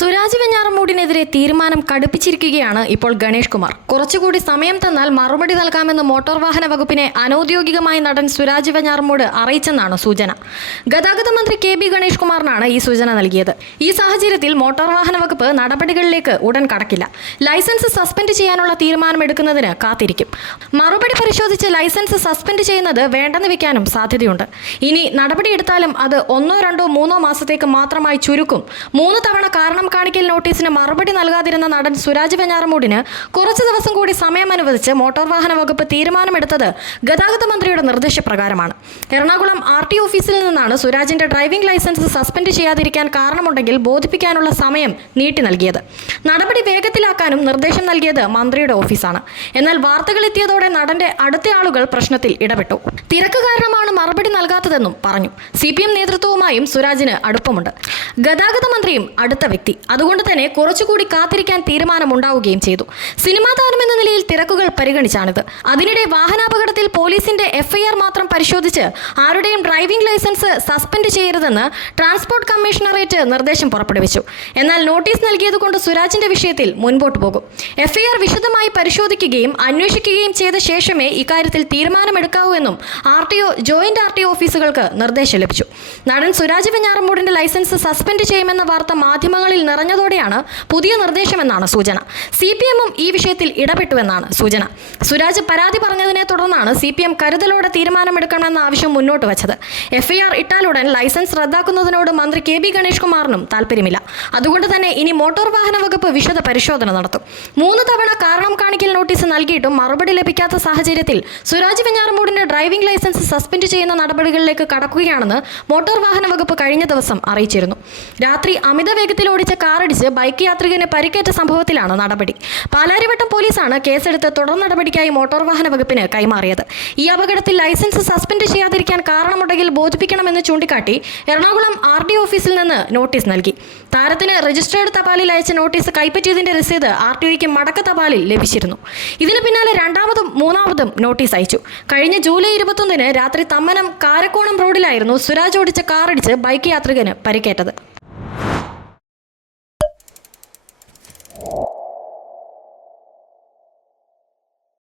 സുരാജ് വെഞ്ഞാറമൂടിനെതിരെ തീരുമാനം കടുപ്പിച്ചിരിക്കുകയാണ് ഇപ്പോൾ ഗണേഷ് കുമാർ. കുറച്ചുകൂടി സമയം തന്നാൽ മറുപടി നൽകാമെന്ന് മോട്ടോർ വാഹന വകുപ്പിനെ അനൌദ്യോഗികമായി നടൻ സുരാജ് വെഞ്ഞാറമൂട് അറിയിച്ചെന്നാണ് സൂചന. ഗതാഗത മന്ത്രി കെ ബി ഗണേഷ് കുമാറിനാണ് ഈ സൂചന നൽകിയത്. ഈ സാഹചര്യത്തിൽ മോട്ടോർ വാഹന വകുപ്പ് നടപടികളിലേക്ക് ഉടൻ കടക്കില്ല. ലൈസൻസ് സസ്പെൻഡ് ചെയ്യാനുള്ള തീരുമാനമെടുക്കുന്നതിന് കാത്തിരിക്കും. മറുപടി പരിശോധിച്ച് ലൈസൻസ് സസ്പെൻഡ് ചെയ്യുന്നത് വേണ്ടെന്ന് വെക്കാനും സാധ്യതയുണ്ട്. ഇനി നടപടിയെടുത്താലും അത് ഒന്നോ രണ്ടോ മൂന്നോ മാസത്തേക്ക് മാത്രമായി ചുരുക്കും. മൂന്ന് തവണ കാരണം കാണിക്കൽ നോട്ടീസിന് മറുപടി നൽകാതിരുന്ന നടൻ സുരാജ് വെഞ്ഞാറമൂടിന് കുറച്ച് ദിവസം കൂടി സമയം അനുവദിച്ച് മോട്ടോർ വാഹന വകുപ്പ് തീരുമാനമെടുത്തത് ഗതാഗത മന്ത്രിയുടെ നിർദ്ദേശപ്രകാരമാണ്. എറണാകുളം ആർ ടി ഓഫീസിൽ നിന്നാണ് സുരാജിന്റെ ഡ്രൈവിംഗ് ലൈസൻസ് സസ്പെൻഡ് ചെയ്യാതിരിക്കാൻ കാരണമുണ്ടെങ്കിൽ ബോധിപ്പിക്കാനുള്ള സമയം നീട്ടി നൽകിയത്. നടപടി വേഗത്തിലാക്കാനും നിർദ്ദേശം നൽകിയത് മന്ത്രിയുടെ ഓഫീസാണ്. എന്നാൽ വാർത്തകൾ എത്തിയതോടെ നടന്റെ അടുത്ത ആളുകൾ പ്രശ്നത്തിൽ ഇടപെട്ടു. തിരക്ക് കാരണമാണ് മറുപടി നൽകാത്തതെന്നും പറഞ്ഞു. സി നേതൃത്വവുമായും സുരാജിന് അടുപ്പമുണ്ട്. ഗതാഗത മന്ത്രിയും അടുത്ത വ്യക്തി. അതുകൊണ്ട് തന്നെ കുറച്ചുകൂടി കാത്തിരിക്കാൻ തീരുമാനമുണ്ടാവുകയും ചെയ്തു. സിനിമാ താരമെന്ന നിലയിൽ തിരക്കുകൾ പരിഗണിച്ചാണിത്. അതിനിടെ വാഹനാപകടത്തിൽ പോലീസിന്റെ എഫ്ഐആർ മാത്രം പരിശോധിച്ച് ആരുടെയും ഡ്രൈവിംഗ് ലൈസൻസ് സസ്പെൻഡ് ചെയ്യരുതെന്ന് ട്രാൻസ്പോർട്ട് കമ്മീഷണറേറ്റ് നിർദ്ദേശം പുറപ്പെടുവിച്ചു. എന്നാൽ നോട്ടീസ് നൽകിയതുകൊണ്ട് സുരാജിന്റെ വിഷയത്തിൽ മുൻപോട്ട് പോകും. എഫ്ഐആർ വിശദമായി പരിശോധിക്കുകയും അന്വേഷിക്കുകയും ചെയ്ത ശേഷമേ ഇക്കാര്യത്തിൽ തീരുമാനമെടുക്കാവൂ എന്നും R T O joint R T ഓഫീസുകൾക്ക് നിർദ്ദേശം ലഭിച്ചു. നടൻ സുരാജ് വെഞ്ഞാറമൂടിന്റെ ലൈസൻസ് സസ്പെൻഡ് ചെയ്യുമെന്ന വാർത്ത മാധ്യമങ്ങളിൽ നിറഞ്ഞതോടെയാണ് പുതിയ നിർദ്ദേശമെന്നാണ് സൂചന. സി പി എമ്മും ഈ വിഷയത്തിൽ ഇടപെട്ടുവെന്നാണ് സൂചന. സുരാജ് പരാതി പറഞ്ഞതിനെ തുടർന്നാണ് സി പി എം കരുതലോടെ തീരുമാനമെടുക്കണമെന്ന ആവശ്യം മുന്നോട്ട് വച്ചത്. ആർ ഇട്ടാലുടൻ ലൈസൻസ് റദ്ദാക്കുന്നതിനോട് മന്ത്രി കെ ബി ഗണേഷ് കുമാറിനും താല്പര്യമില്ല അതുകൊണ്ട് തന്നെ ഇനി മോട്ടോർ വാഹന വകുപ്പ് വിശദ പരിശോധന നടത്തും. മൂന്ന് തവണ കാരണം കാണിക്കൽ നോട്ടീസ് നൽകിയിട്ടും മറുപടി ലഭിക്കാത്ത സാഹചര്യത്തിൽ സുരാജ് വെഞ്ഞാറമൂടിന്റെ ഡ്രൈവിംഗ് ലൈസൻസ് സസ്പെൻഡ് ചെയ്യുന്ന നടപടികളിലേക്ക് കടക്കുകയാണെന്ന് മോട്ടോർ വാഹന വകുപ്പ് കഴിഞ്ഞ ദിവസം അറിയിച്ചിരുന്നു. രാത്രി അമിത വേഗത്തിൽ ഓടിച്ച കാറടിച്ച് ബൈക്ക് യാത്രികന് പരിക്കേറ്റ സംഭവത്തിലാണ് നടപടി. പാലാരിവട്ടം പോലീസാണ് കേസെടുത്ത് തുടർ നടപടിക്കായി മോട്ടോർ വാഹന വകുപ്പിന് കൈമാറിയത്. ഈ അപകടത്തിൽ ലൈസൻസ് സസ്പെൻഡ് ചെയ്യാതിരിക്കാൻ കാരണമുണ്ടെങ്കിൽ ബോധിപ്പിക്കണമെന്ന് ചൂണ്ടിക്കാട്ടി എറണാകുളം ആർ ഡി ഓഫീസിൽ നിന്ന് നോട്ടീസ് നൽകി. താരത്തിന് രജിസ്റ്റേർഡ് തപാലിൽ അയച്ച നോട്ടീസ് കൈപ്പറ്റിയതിന്റെ രസീത് ആർ ടി മടക്ക തപാലിൽ ലഭിച്ചിരുന്നു. ഇതിന് പിന്നാലെ രണ്ടാമതും മൂന്നാമതും നോട്ടീസ് അയച്ചു. കഴിഞ്ഞ ജൂലൈ ഇരുപത്തൊന്നിന് രാത്രി തമ്മനം കാരക്കോണം റോഡിലായിരുന്നു സുരാജ് ഓടിച്ച കാറടിച്ച് ബൈക്ക് യാത്രികന് പരിക്കേറ്റത്.